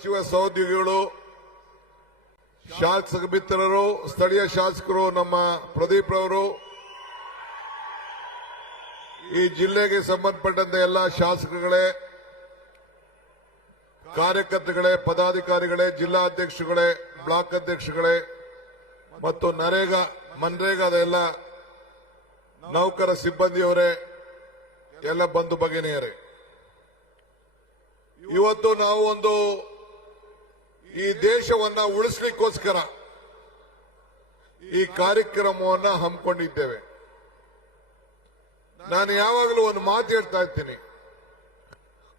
ಸಚಿವ ಸಹೋದ್ಯೋಗಿಗಳು, ಶಾಸಕ ಮಿತ್ರರು, ಸ್ಥಳೀಯ ಶಾಸಕರು, ನಮ್ಮ ಪ್ರದೀಪ್ ರವರು, ಈ ಜಿಲ್ಲೆಗೆ ಸಂಬಂಧಪಟ್ಟಂತ ಎಲ್ಲ ಶಾಸಕರುಗಳೇ, ಕಾರ್ಯಕರ್ತರುಗಳೇ, ಪದಾಧಿಕಾರಿಗಳೇ, ಜಿಲ್ಲಾ ಅಧ್ಯಕ್ಷರುಗಳೇ, ಬ್ಲಾಕ್ ಅಧ್ಯಕ್ಷರುಗಳೇ ಮತ್ತು ಮನ್ರೇಗಾದ ಎಲ್ಲ ನೌಕರ ಸಿಬ್ಬಂದಿಯವರೇ, ಎಲ್ಲ ಬಂಧು ಭಗಿನಿಯರೇ, ಇವತ್ತು ನಾವು ಈ ದೇಶವನ್ನ ಉಳಿಸಲಿಕ್ಕೋಸ್ಕರ ಈ ಕಾರ್ಯಕ್ರಮವನ್ನ ಹಮ್ಮಿಕೊಂಡಿದ್ದೇವೆ. ನಾನು ಯಾವಾಗಲೂ ಒಂದು ಮಾತು ಹೇಳ್ತಾ ಇರ್ತೀನಿ,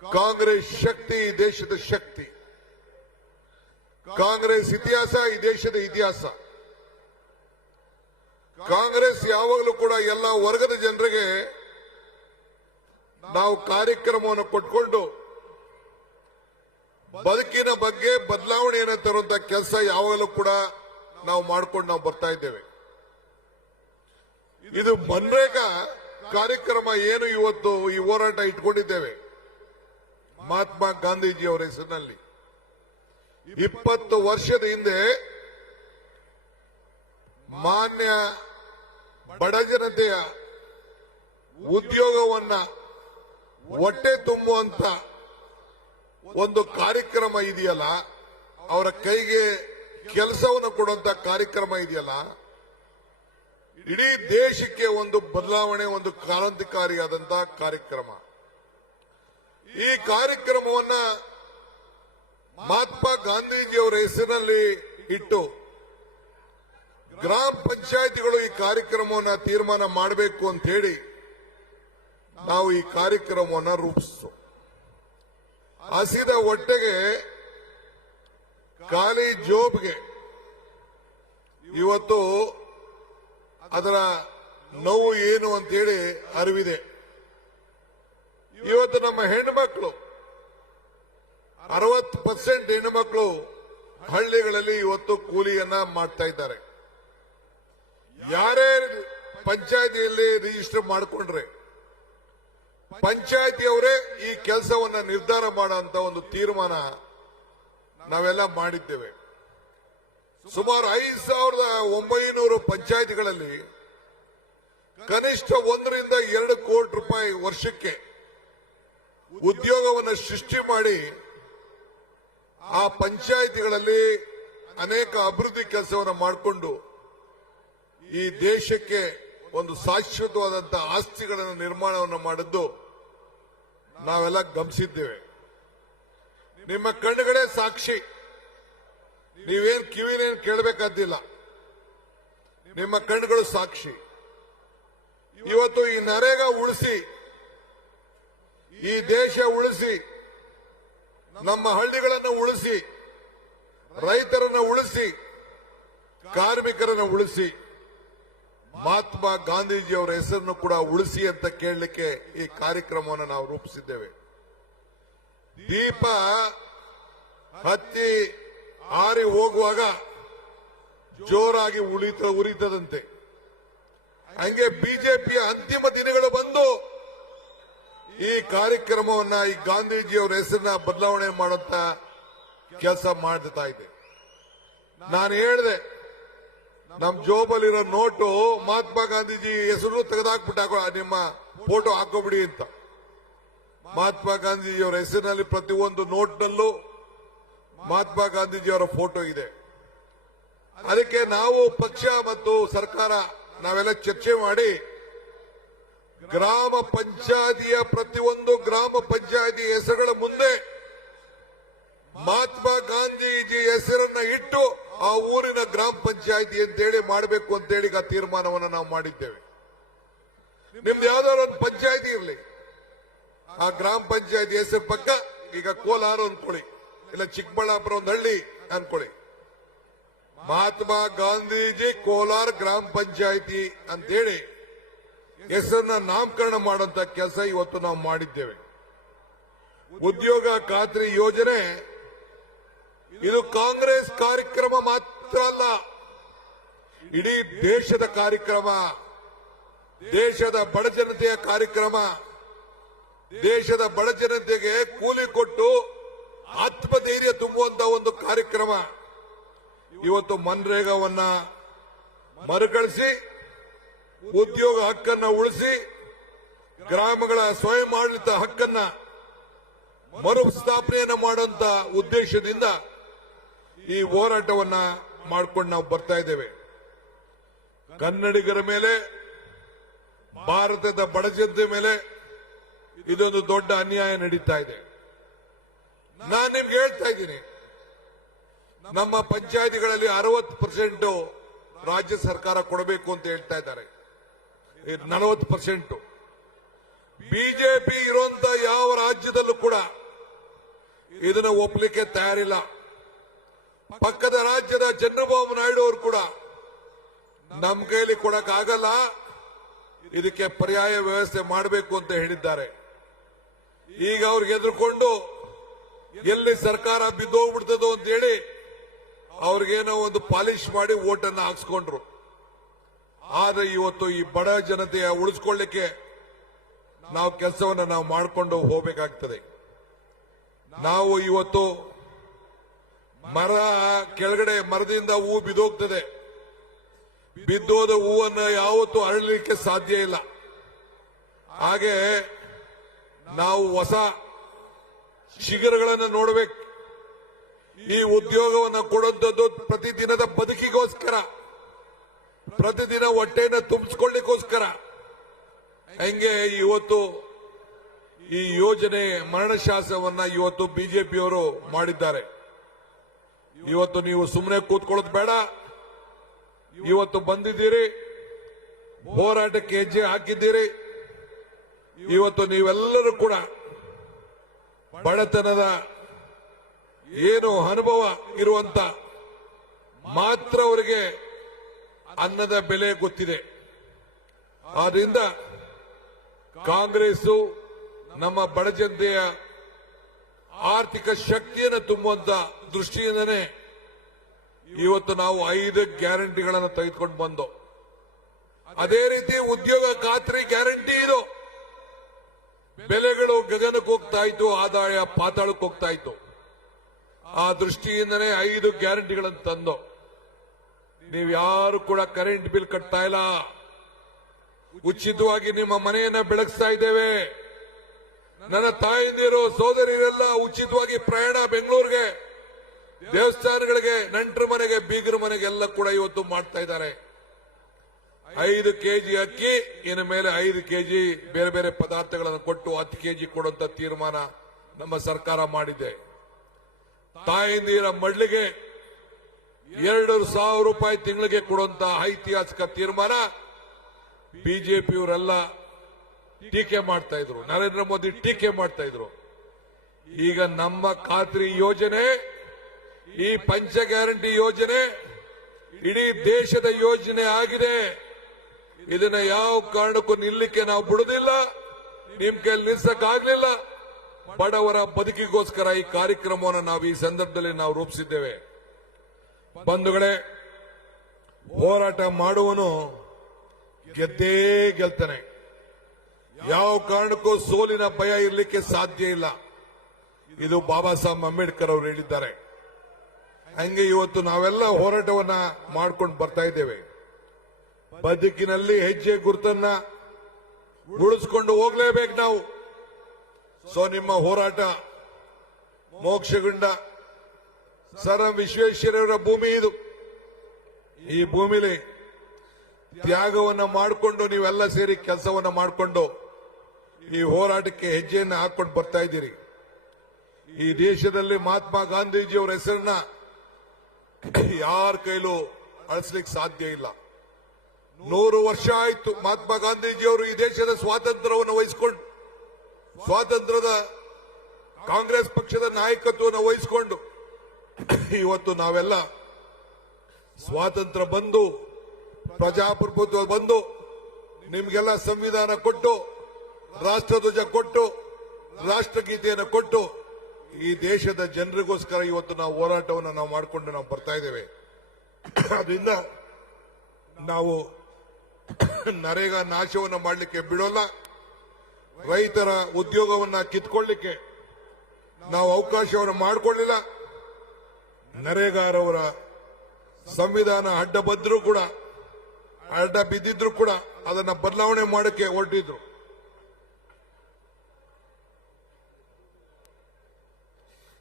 ಕಾಂಗ್ರೆಸ್ ಶಕ್ತಿ ಈ ದೇಶದ ಶಕ್ತಿ, ಕಾಂಗ್ರೆಸ್ ಇತಿಹಾಸ ಈ ದೇಶದ ಇತಿಹಾಸ. ಕಾಂಗ್ರೆಸ್ ಯಾವಾಗಲೂ ಕೂಡ ಎಲ್ಲ ವರ್ಗದ ಜನರಿಗೆ ನಾವು ಕಾರ್ಯಕ್ರಮವನ್ನು ಕೊಟ್ಕೊಂಡು ಬದುಕಿನ ಬಗ್ಗೆ ಬದಲಾವಣೆಯನ್ನು ತರುವಂತ ಕೆಲಸ ಯಾವಾಗಲೂ ಕೂಡ ನಾವು ಮಾಡ್ಕೊಂಡು ಬರ್ತಾ ಇದ್ದೇವೆ. ಇದು ಮನ್ರೇಗಾ ಕಾರ್ಯಕ್ರಮ ಏನು ಇವತ್ತು ಈ ಹೋರಾಟ ಇಟ್ಕೊಂಡಿದ್ದೇವೆ ಮಹಾತ್ಮ ಗಾಂಧೀಜಿಯವರ ಹೆಸರಿನಲ್ಲಿ. 20 ವರ್ಷದ ಹಿಂದೆ ಮಾನ್ಯ ಬಡ ಜನತೆಯ ಉದ್ಯೋಗವನ್ನ ಹೊಟ್ಟೆ ತುಂಬುವಂತ ಒಂದು ಕಾರ್ಯಕ್ರಮ ಇದೆಯಲ್ಲ, ಅವರ ಕೈಗೆ ಕೆಲಸವನ್ನು ಕೊಡುವಂತ ಕಾರ್ಯಕ್ರಮ ಇದೆಯಲ್ಲ, ಇಡೀ ದೇಶಕ್ಕೆ ಒಂದು ಬದಲಾವಣೆ, ಒಂದು ಕ್ರಾಂತಿಕಾರಿಯಾದಂತಹ ಕಾರ್ಯಕ್ರಮ. ಈ ಕಾರ್ಯಕ್ರಮವನ್ನ ಮಹಾತ್ಮ ಗಾಂಧೀಜಿಯವರ ಹೆಸರಿನಲ್ಲಿ ಇಟ್ಟು ಗ್ರಾಮ ಪಂಚಾಯಿತಿಗಳು ಈ ಕಾರ್ಯಕ್ರಮವನ್ನು ತೀರ್ಮಾನ ಮಾಡಬೇಕು ಅಂತ ಹೇಳಿ ನಾವು ಈ ಕಾರ್ಯಕ್ರಮವನ್ನು ರೂಪಿಸು. ಹಸಿದ ಹೊಟ್ಟೆಗೆ ಖಾಲಿ ಜೋಬ್ಗೆ ಇವತ್ತು ಅದರ ನೋವು ಏನು ಅಂತೇಳಿ ಅರಿವಿದೆ. ಇವತ್ತು ನಮ್ಮ ಹೆಣ್ಣುಮಕ್ಕಳು 60% ಹೆಣ್ಣುಮಕ್ಕಳು ಹಳ್ಳಿಗಳಲ್ಲಿ ಇವತ್ತು ಕೂಲಿಯನ್ನ ಮಾಡ್ತಾ ಇದ್ದಾರೆ. ಯಾರೇ ಪಂಚಾಯತಿಯಲ್ಲಿ ರಿಜಿಸ್ಟರ್ ಮಾಡಿಕೊಂಡ್ರೆ ಪಂಚಾಯತಿಯವರೇ ಈ ಕೆಲಸವನ್ನ ನಿರ್ಧಾರ ಮಾಡುವಂತ ಒಂದು ತೀರ್ಮಾನ ನಾವೆಲ್ಲ ಮಾಡಿದ್ದೇವೆ. ಸುಮಾರು 5,900 ಪಂಚಾಯತಿಗಳಲ್ಲಿ ಕನಿಷ್ಠ 1 ರಿಂದ 2 ಕೋಟಿ ರೂಪಾಯಿ ವರ್ಷಕ್ಕೆ ಉದ್ಯೋಗವನ್ನು ಸೃಷ್ಟಿ ಮಾಡಿ ಆ ಪಂಚಾಯತಿಗಳಲ್ಲಿ ಅನೇಕ ಅಭಿವೃದ್ಧಿ ಕೆಲಸವನ್ನು ಮಾಡಿಕೊಂಡು ಈ ದೇಶಕ್ಕೆ ಒಂದು ಶಾಶ್ವತವಾದಂತಹ ಆಸ್ತಿಗಳನ್ನು ನಿರ್ಮಾಣವನ್ನು ಮಾಡಿದ್ದು ನಾವೆಲ್ಲ ಗಮನಿಸಿದ್ದೇವೆ. ನಿಮ್ಮ ಕಣ್ಣುಗಳೇ ಸಾಕ್ಷಿ, ನೀವೇನ್ ಕಿವಿನೇನು ಕೇಳಬೇಕಾದಿಲ್ಲ, ನಿಮ್ಮ ಕಣ್ಣುಗಳು ಸಾಕ್ಷಿ. ಇವತ್ತು ಈ ನರೇಗಾ ಉಳಿಸಿ, ಈ ದೇಶ ಉಳಿಸಿ, ನಮ್ಮ ಹಳ್ಳಿಗಳನ್ನು ಉಳಿಸಿ, ರೈತರನ್ನು ಉಳಿಸಿ, ಕಾರ್ಮಿಕರನ್ನು ಉಳಿಸಿ, ಮಹಾತ್ಮ ಗಾಂಧೀಜಿಯವರ ಹೆಸರನ್ನು ಕೂಡ ಉಳಿಸಿ ಅಂತ ಕೇಳಲಿಕ್ಕೆ ಈ ಕಾರ್ಯಕ್ರಮವನ್ನು ನಾವು ರೂಪಿಸಿದ್ದೇವೆ. ದೀಪ ಹತ್ತಿ ಆರಿ ಹೋಗುವಾಗ ಜೋರಾಗಿ ಉರಿತದಂತೆ, ಹಂಗೆ ಬಿಜೆಪಿಯ ಅಂತಿಮ ದಿನಗಳು ಬಂದು ಈ ಕಾರ್ಯಕ್ರಮವನ್ನ, ಈ ಗಾಂಧೀಜಿಯವರ ಹೆಸರನ್ನ ಬದಲಾವಣೆ ಮಾಡುವಂತ ಕೆಲಸ ಮಾಡ್ತಾ ಇದೆ. ನಾನು ಹೇಳಿದೆ, ನಮ್ ಜೋಬಲ್ಲಿರೋ ನೋಟು ಮಹಾತ್ಮ ಗಾಂಧೀಜಿ ಹೆಸರು ತೆಗೆದಾಕ್ಬಿಟ್ಟಾಕೋ, ನಿಮ್ಮ ಫೋಟೋ ಹಾಕೋಬಿಡಿ ಅಂತ. ಮಹಾತ್ಮ ಗಾಂಧೀಜಿಯವರ ಹೆಸರಿನಲ್ಲಿ ಪ್ರತಿಯೊಂದು ನೋಟ್ನಲ್ಲೂ ಮಹಾತ್ಮ ಗಾಂಧೀಜಿಯವರ ಫೋಟೋ ಇದೆ. ಅದಕ್ಕೆ ನಾವು ಪಕ್ಷ ಮತ್ತು ಸರ್ಕಾರ ನಾವೆಲ್ಲ ಚರ್ಚೆ ಮಾಡಿ ಗ್ರಾಮ ಪಂಚಾಯತಿಯ ಪ್ರತಿಯೊಂದು ಗ್ರಾಮ ಪಂಚಾಯತಿ ಹೆಸರುಗಳ ಮುಂದೆ ಮಹಾತ್ಮ ಗಾಂಧೀಜಿ ಹೆಸರನ್ನ ಇಟ್ಟು ಆ ಊರಿನ ಗ್ರಾಮ ಪಂಚಾಯತಿ ಅಂತೇಳಿ ಮಾಡಬೇಕು ಅಂತೇಳಿ ಆ ತೀರ್ಮಾನವನ್ನು ನಾವು ಮಾಡಿದ್ದೇವೆ. ನಿಮ್ದು ಯಾವ್ದಾದ್ರು ಒಂದು ಪಂಚಾಯತಿ ಇರಲಿ, ಆ ಗ್ರಾಮ ಪಂಚಾಯತಿ ಹೆಸರು ಪಕ್ಕ, ಈಗ ಕೋಲಾರ ಅಂದ್ಕೊಳ್ಳಿ, ಇಲ್ಲ ಚಿಕ್ಕಬಳ್ಳಾಪುರ ಒಂದು ಹಳ್ಳಿ ಅನ್ಕೊಳ್ಳಿ, ಮಹಾತ್ಮ ಗಾಂಧೀಜಿ ಕೋಲಾರ ಗ್ರಾಮ ಪಂಚಾಯತಿ ಅಂತೇಳಿ ಹೆಸರನ್ನ ನಾಮಕರಣ ಮಾಡುವಂತ ಕೆಲಸ ಇವತ್ತು ನಾವು ಮಾಡಿದ್ದೇವೆ. ಉದ್ಯೋಗ ಖಾತ್ರಿ ಯೋಜನೆ ಇದು ಕಾಂಗ್ರೆಸ್ ಕಾರ್ಯಕ್ರಮ ಮಾತ್ರ ಅಲ್ಲ, ಇಡೀ ದೇಶದ ಕಾರ್ಯಕ್ರಮ, ದೇಶದ ಬಡ ಜನತೆಯ ಕಾರ್ಯಕ್ರಮ. ದೇಶದ ಬಡ ಜನತೆಗೆ ಕೂಲಿ ಕೊಟ್ಟು ಆತ್ಮಧೈರ್ಯ ತುಂಬುವಂತ ಇವತ್ತು ಮನ್ರೇಗಾವನ್ನ ಮರುಕಳಿಸಿ ಉದ್ಯೋಗ ಹಕ್ಕನ್ನ ಉಳಿಸಿ ಗ್ರಾಮಗಳ ಸ್ವಯಂ ಆಡಳಿತ ಹಕ್ಕನ್ನ ಮರುಸ್ಥಾಪನೆಯನ್ನ ಮಾಡುವಂತ ಉದ್ದೇಶದಿಂದ ಈ ಹೋರಾಟವನ್ನ ಮಾಡ್ಕೊಂಡು ನಾವು ಬರ್ತಾ ಇದ್ದೇವೆ. ಕನ್ನಡಿಗರ ಮೇಲೆ, ಭಾರತದ ಬಡಜನತೆ ಮೇಲೆ ಇದೊಂದು ದೊಡ್ಡ ಅನ್ಯಾಯ ನಡೀತಾ ಇದೆ. ನಾನು ನಿಮ್ಗೆ ಹೇಳ್ತಾ ಇದ್ದೀನಿ, ನಮ್ಮ ಪಂಚಾಯತಿಗಳಲ್ಲಿ 60% ರಾಜ್ಯ ಸರ್ಕಾರ ಕೊಡಬೇಕು ಅಂತ ಹೇಳ್ತಾ ಇದ್ದಾರೆ. 40% ಬಿಜೆಪಿ ಇರುವಂತ ಯಾವ ರಾಜ್ಯದಲ್ಲೂ ಕೂಡ ಇದನ್ನ ಒಪ್ಪಲಿಕ್ಕೆ ತಯಾರಿಲ್ಲ. ಪಕ್ಕದ ರಾಜ್ಯದ ಚಂದ್ರಬಾಬು ನಾಯ್ಡು ಅವರು ಕೂಡ ನಮ್ಮ ಕೈಲಿ ಕೊಡಕ್ಕಾಗಲ್ಲ, ಇದಕ್ಕೆ ಪರ್ಯಾಯ ವ್ಯವಸ್ಥೆ ಮಾಡಬೇಕು ಅಂತ ಹೇಳಿದ್ದಾರೆ. ಈಗ ಅವ್ರಿಗೆ ಎದುರುಕೊಂಡು ಎಲ್ಲಿ ಸರ್ಕಾರ ಬಿದ್ದೋಗ್ಬಿಡ್ತದೋ ಅಂತ ಹೇಳಿ ಅವ್ರಿಗೇನೋ ಒಂದು ಪಾಲಿಶ್ ಮಾಡಿ ಓಟನ್ನು ಹಾಕ್ಸ್ಕೊಂಡ್ರು. ಆದ್ರೆ ಇವತ್ತು ಈ ಬಡ ಜನತೆಯ ಉಳಿಸ್ಕೊಳ್ಳಿಕ್ಕೆ ನಾವು ಕೆಲಸವನ್ನ ನಾವು ಮಾಡಿಕೊಂಡು ಹೋಗಬೇಕಾಗ್ತದೆ. ನಾವು ಇವತ್ತು ಮರ ಕೆಳಗಡೆ ಮರದಿಂದ ಹೂ ಬಿದ್ದೋಗ್ತದೆ, ಬಿದ್ದೋದ ಹೂವನ್ನು ಯಾವತ್ತೂ ಅರಳಲಿಕ್ಕೆ ಸಾಧ್ಯ ಇಲ್ಲ. ಹಾಗೆ ನಾವು ಹೊಸ ಶಿಖರಗಳನ್ನು ನೋಡಬೇಕು. ಈ ಉದ್ಯೋಗವನ್ನು ಕೊಡುವಂಥದ್ದು ಪ್ರತಿದಿನದ ಬದುಕಿಗೋಸ್ಕರ, ಪ್ರತಿದಿನ ಹೊಟ್ಟೆಯನ್ನು ತುಂಬಿಸ್ಕೊಳ್ಳಿಕ್ಕೋಸ್ಕರ. ಹಂಗೆ ಇವತ್ತು ಈ ಯೋಜನೆ ಮರಣಶಾಸನವನ್ನ ಇವತ್ತು ಬಿಜೆಪಿಯವರು ಮಾಡಿದ್ದಾರೆ. ಇವತ್ತು ನೀವು ಸುಮ್ಮನೆ ಕೂತ್ಕೊಳ್ಳೋದು ಬೇಡ. ಇವತ್ತು ಬಂದಿದ್ದೀರಿ, ಹೋರಾಟಕ್ಕೆ ಹೆಜ್ಜೆ ಹಾಕಿದ್ದೀರಿ. ಇವತ್ತು ನೀವೆಲ್ಲರೂ ಕೂಡ ಬಡತನದ ಏನು ಅನುಭವ ಇರುವಂತ ಮಾತ್ರ ಅವರಿಗೆ ಅನ್ನದ ಬೆಲೆ ಗೊತ್ತಿದೆ. ಆದ್ರಿಂದ ಕಾಂಗ್ರೆಸ್ ನಮ್ಮ ಬಡ ಜನತೆಯ ಆರ್ಥಿಕ ಶಕ್ತಿಯನ್ನು ತುಂಬುವಂತ ದೃಷ್ಟಿಯಿಂದನೇ ಇವತ್ತು ನಾವು 5 ಗ್ಯಾರಂಟಿಗಳನ್ನು ತೆಗೆದುಕೊಂಡು ಬಂದು, ಅದೇ ರೀತಿ ಉದ್ಯೋಗ ಖಾತ್ರಿ ಗ್ಯಾರಂಟಿ ಇದು. ಬೆಲೆಗಳು ಗಗನಕ್ಕೆ ಹೋಗ್ತಾ ಇತ್ತು, ಆದಾಯ ಪಾತಾಳಕ್ಕೆ ಹೋಗ್ತಾ ಇತ್ತು. ಆ ದೃಷ್ಟಿಯಿಂದನೇ 5 ಗ್ಯಾರಂಟಿಗಳನ್ನು ತಂದು, ನೀವು ಯಾರು ಕೂಡ ಕರೆಂಟ್ ಬಿಲ್ ಕಟ್ತಾ ಇಲ್ಲ, ಉಚಿತವಾಗಿ ನಿಮ್ಮ ಮನೆಯನ್ನ ಬೆಳಗಿಸ್ತಾ ಇದ್ದೇವೆ. ನನ್ನ ತಾಯಿಂದಿರು ಸೋದರಿಯರೆಲ್ಲ ಉಚಿತವಾಗಿ ಪ್ರಯಾಣ ಬೆಂಗಳೂರಿಗೆ, ದೇವಸ್ಥಾನಗಳಿಗೆ, ನೆಂಟರ ಮನೆಗೆ, ಬೀಗರ ಮನೆಗೆ ಎಲ್ಲ ಕೂಡ ಇವತ್ತು ಮಾಡ್ತಾ ಇದ್ದಾರೆ. 5 ಕೆಜಿ ಅಕ್ಕಿ, ಇನ್ನು ಮೇಲೆ 5 ಕೆಜಿ ಬೇರೆ ಬೇರೆ ಪದಾರ್ಥಗಳನ್ನು ಕೊಟ್ಟು 10 ಕೆಜಿ ಕೊಡುವಂತ ತೀರ್ಮಾನ ನಮ್ಮ ಸರ್ಕಾರ ಮಾಡಿದೆ. ತಾಯಂದಿರ ಮಡ್ಲಿಗೆ 2,000 ರೂಪಾಯಿ ತಿಂಗಳಿಗೆ ಕೊಡುವಂತ ಐತಿಹಾಸಿಕ ತೀರ್ಮಾನ ಬಿಜೆಪಿಯವರೆಲ್ಲ ಟೀಕೆ ಮಾಡ್ತಾ ಇದ್ರು, ನರೇಂದ್ರ ಮೋದಿ ಟೀಕೆ ಮಾಡ್ತಾ ಇದ್ರು. ಈಗ ನಮ್ಮ ಖಾತ್ರಿ ಯೋಜನೆ, ಈ ಪಂಚ ಗ್ಯಾರಂಟಿ ಯೋಜನೆ ಇಡೀ ದೇಶದ ಯೋಜನೆ ಆಗಿದೆ. ಇದನ್ನ ಯಾವ ಕಾರಣಕ್ಕೂ ನಿಲ್ಲಕ್ಕೆ ನಾವು ಬಿಡುದಿಲ್ಲ. ನಿಮ್ ಕೈಲಿ ನಿಲ್ಸಕ್ಕಾಗ್ಲಿಲ್ಲ. ಬಡವರ ಬದುಕಿಗೋಸ್ಕರ ಈ ಕಾರ್ಯಕ್ರಮವನ್ನು ನಾವು ಈ ಸಂದರ್ಭದಲ್ಲಿ ನಾವು ರೂಪಿಸಿದ್ದೇವೆ. ಬಂಧುಗಳೇ, ಹೋರಾಟ ಮಾಡುವನು ಗೆದ್ದೇ ಗೆಲ್ತಾನೆ. ಯಾವ ಕಾರಣಕ್ಕೂ ಸೋಲಿನ ಭಯ ಇರಲಿಕ್ಕೆ ಸಾಧ್ಯ ಇಲ್ಲ. ಇದು ಬಾಬಾ ಸಾಹೇಬ್ ಅಂಬೇಡ್ಕರ್ ಅವರು ಹೇಳಿದ್ದಾರೆ. ಹಂಗೆ ಇವತ್ತು ನಾವೆಲ್ಲ ಹೋರಾಟವನ್ನ ಮಾಡ್ಕೊಂಡು ಬರ್ತಾ ಇದ್ದೇವೆ. ಬದುಕಿನಲ್ಲಿ ಹೆಜ್ಜೆ ಗುರುತನ್ನ ಉಳಿಸ್ಕೊಂಡು ಹೋಗ್ಲೇಬೇಕು ನಾವು. ಸೊ ನಿಮ್ಮ ಹೋರಾಟ ಮೋಕ್ಷಗುಂಡ ಸರ್ ಎಂ ವಿಶ್ವೇಶ್ವರಯ್ಯನವರ ಭೂಮಿ ಇದು. ಈ ಭೂಮಿಲಿ ತ್ಯಾಗವನ್ನ ಮಾಡಿಕೊಂಡು ನೀವೆಲ್ಲ ಸೇರಿ ಕೆಲಸವನ್ನ ಮಾಡಿಕೊಂಡು ಈ ಹೋರಾಟಕ್ಕೆ ಹೆಜ್ಜೆಯನ್ನು ಹಾಕೊಂಡು ಬರ್ತಾ ಇದ್ದೀರಿ. ಈ ದೇಶದಲ್ಲಿ ಮಹಾತ್ಮ ಗಾಂಧೀಜಿಯವರ ಹೆಸರನ್ನ ಯಾರ ಕೈಲೂ ಅಳಿಸ್ಲಿಕ್ಕೆ ಸಾಧ್ಯ ಇಲ್ಲ. 100 ವರ್ಷ ಆಯ್ತು ಮಹಾತ್ಮ ಗಾಂಧೀಜಿಯವರು ಈ ದೇಶದ ಸ್ವಾತಂತ್ರ್ಯವನ್ನು ವಹಿಸಿಕೊಂಡು, ಸ್ವಾತಂತ್ರ್ಯದ ಕಾಂಗ್ರೆಸ್ ಪಕ್ಷದ ನಾಯಕತ್ವವನ್ನು ವಹಿಸಿಕೊಂಡು ಇವತ್ತು ನಾವೆಲ್ಲ ಸ್ವಾತಂತ್ರ್ಯ ಬಂದು, ಪ್ರಜಾಪ್ರಭುತ್ವ ಬಂದು, ನಿಮ್ಗೆಲ್ಲ ಸಂವಿಧಾನ ಕೊಟ್ಟು, ರಾಷ್ಟ್ರಧ್ವಜ ಕೊಟ್ಟು, ರಾಷ್ಟ್ರಗೀತೆಯನ್ನು ಕೊಟ್ಟು ಈ ದೇಶದ ಜನರಿಗೋಸ್ಕರ ಇವತ್ತು ನಾವು ಹೋರಾಟವನ್ನು ನಾವು ಮಾಡಿಕೊಂಡು ನಾವು ಬರ್ತಾ ಇದ್ದೇವೆ. ಅದರಿಂದ ನಾವು ನರೇಗಾ ನಾಶವನ್ನು ಮಾಡಲಿಕ್ಕೆ ಬಿಡೋಲ್ಲ. ರೈತರ ಉದ್ಯೋಗವನ್ನ ಕಿತ್ಕೊಳ್ಳಿಕ್ಕೆ ನಾವು ಅವಕಾಶವನ್ನು ಮಾಡಿಕೊಳ್ಳಿಲ್ಲ. ನರೇಗಾರವರ ಸಂವಿಧಾನ ಅಡ್ಡ ಬಿದ್ದಿದ್ರು ಕೂಡ ಅದನ್ನ ಬದಲಾವಣೆ ಮಾಡಕ್ಕೆ ಹೊರಟಿದ್ರು.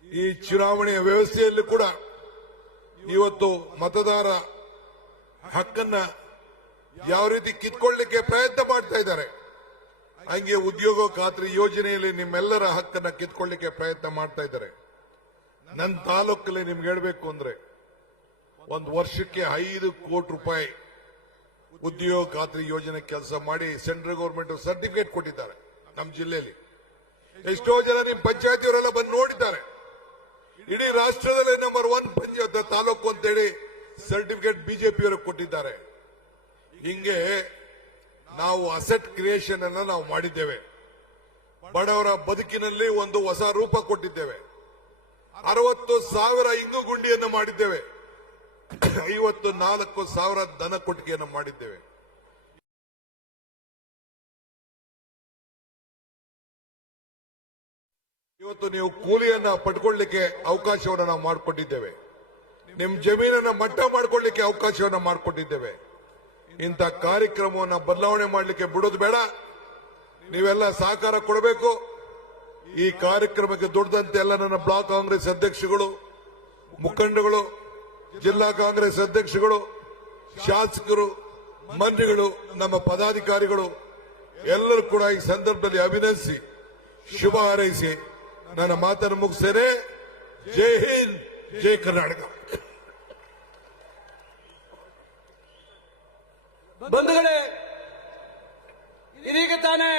ಈ ಚುನಾವಣೆಯ ವ್ಯವಸ್ಥೆಯಲ್ಲಿ ಕೂಡ ಇವತ್ತು ಮತದಾರ ಹಕ್ಕನ್ನ ಯಾವ ರೀತಿ ಕಿತ್ಕೊಳ್ಳಿಕ್ಕೆ ಪ್ರಯತ್ನ ಮಾಡ್ತಾ ಇದ್ದಾರೆ, ಹಂಗೆ ಉದ್ಯೋಗ ಖಾತ್ರಿ ಯೋಜನೆಯಲ್ಲಿ ನಿಮ್ಮೆಲ್ಲರ ಹಕ್ಕನ್ನ ಕಿತ್ಕೊಳ್ಳಿಕ್ಕೆ ಪ್ರಯತ್ನ ಮಾಡ್ತಾ ಇದ್ದಾರೆ. ನನ್ನ ತಾಲೂಕಲ್ಲಿ ನಿಮ್ಗೆ ಹೇಳ್ಬೇಕು ಅಂದ್ರೆ ಒಂದು ವರ್ಷಕ್ಕೆ 5 ಕೋಟಿ ರೂಪಾಯಿ ಉದ್ಯೋಗ ಖಾತ್ರಿ ಯೋಜನೆ ಕೆಲಸ ಮಾಡಿ ಸೆಂಟ್ರಲ್ ಗವರ್ಮೆಂಟ್ ಸರ್ಟಿಫಿಕೇಟ್ ಕೊಟ್ಟಿದ್ದಾರೆ. ನಮ್ಮ ಜಿಲ್ಲೆಯಲ್ಲಿ ಎಷ್ಟೋ ಜನ ನಿಮ್ ಪಂಚಾಯತಿಯವರೆಲ್ಲ ಬಂದು ನೋಡಿದ್ದಾರೆ. ಇಡೀ ರಾಷ್ಟ್ರದಲ್ಲೇ ನಂಬರ್ 1 ಪಂಚಾಯತ್ ತಾಲೂಕು ಅಂತೇಳಿ ಸರ್ಟಿಫಿಕೇಟ್ ಬಿಜೆಪಿಯವರು ಕೊಟ್ಟಿದ್ದಾರೆ. ಹಿಂಗೆ ನಾವು ಅಸೆಟ್ ಕ್ರಿಯೇಷನ್ ಅನ್ನ ನಾವು ಮಾಡಿದ್ದೇವೆ. ಬಡವರ ಬದುಕಿನಲ್ಲಿ ಒಂದು ಹೊಸ ರೂಪ ಕೊಟ್ಟಿದ್ದೇವೆ. 60,000 ಇಂಗು ಗುಂಡಿಯನ್ನು ಮಾಡಿದ್ದೇವೆ. 54,000 ದನ ಕೊಟ್ಟಿಗೆಯನ್ನು ಮಾಡಿದ್ದೇವೆ. ಇವತ್ತು ನೀವು ಕೂಲಿಯನ್ನ ಪಡ್ಕೊಳ್ಳಿಕ್ಕೆ ಅವಕಾಶವನ್ನು ನಾವು ಮಾಡಿಕೊಟ್ಟಿದ್ದೇವೆ. ನಿಮ್ ಜಮೀನನ್ನ ಮಟ್ಟ ಮಾಡ್ಕೊಳ್ಳಿಕ್ಕೆ ಅವಕಾಶವನ್ನು ಮಾಡಿಕೊಟ್ಟಿದ್ದೇವೆ. ಇಂಥ ಕಾರ್ಯಕ್ರಮವನ್ನು ಬದಲಾವಣೆ ಮಾಡಲಿಕ್ಕೆ ಬಿಡೋದು ಬೇಡ. ನೀವೆಲ್ಲ ಸಹಕಾರ ಕೊಡಬೇಕು. ಈ ಕಾರ್ಯಕ್ರಮಕ್ಕೆ ದುಡ್ದಂತೆ ಎಲ್ಲ ನನ್ನ ಬ್ಲಾಕ್ ಕಾಂಗ್ರೆಸ್ ಅಧ್ಯಕ್ಷಗಳು, ಮುಖಂಡಗಳು, ಜಿಲ್ಲಾ ಕಾಂಗ್ರೆಸ್ ಅಧ್ಯಕ್ಷಗಳು, ಶಾಸಕರು, ಮಂತ್ರಿಗಳು, ನಮ್ಮ ಪದಾಧಿಕಾರಿಗಳು ಎಲ್ಲರೂ ಕೂಡ ಈ ಸಂದರ್ಭದಲ್ಲಿ ಅಭಿನಂದಿಸಿ ಶುಭ ಹಾರೈಸಿ ನನ್ನ ಮಾತನ್ನು ಮುಗಿಸ್ತೇನೆ. ಜೈ ಹಿಂದ್, ಜೈ ಕರ್ನಾಟಕ. ಬಂಧುಗಳೇ, ಇದೀಗ ತಾನೇ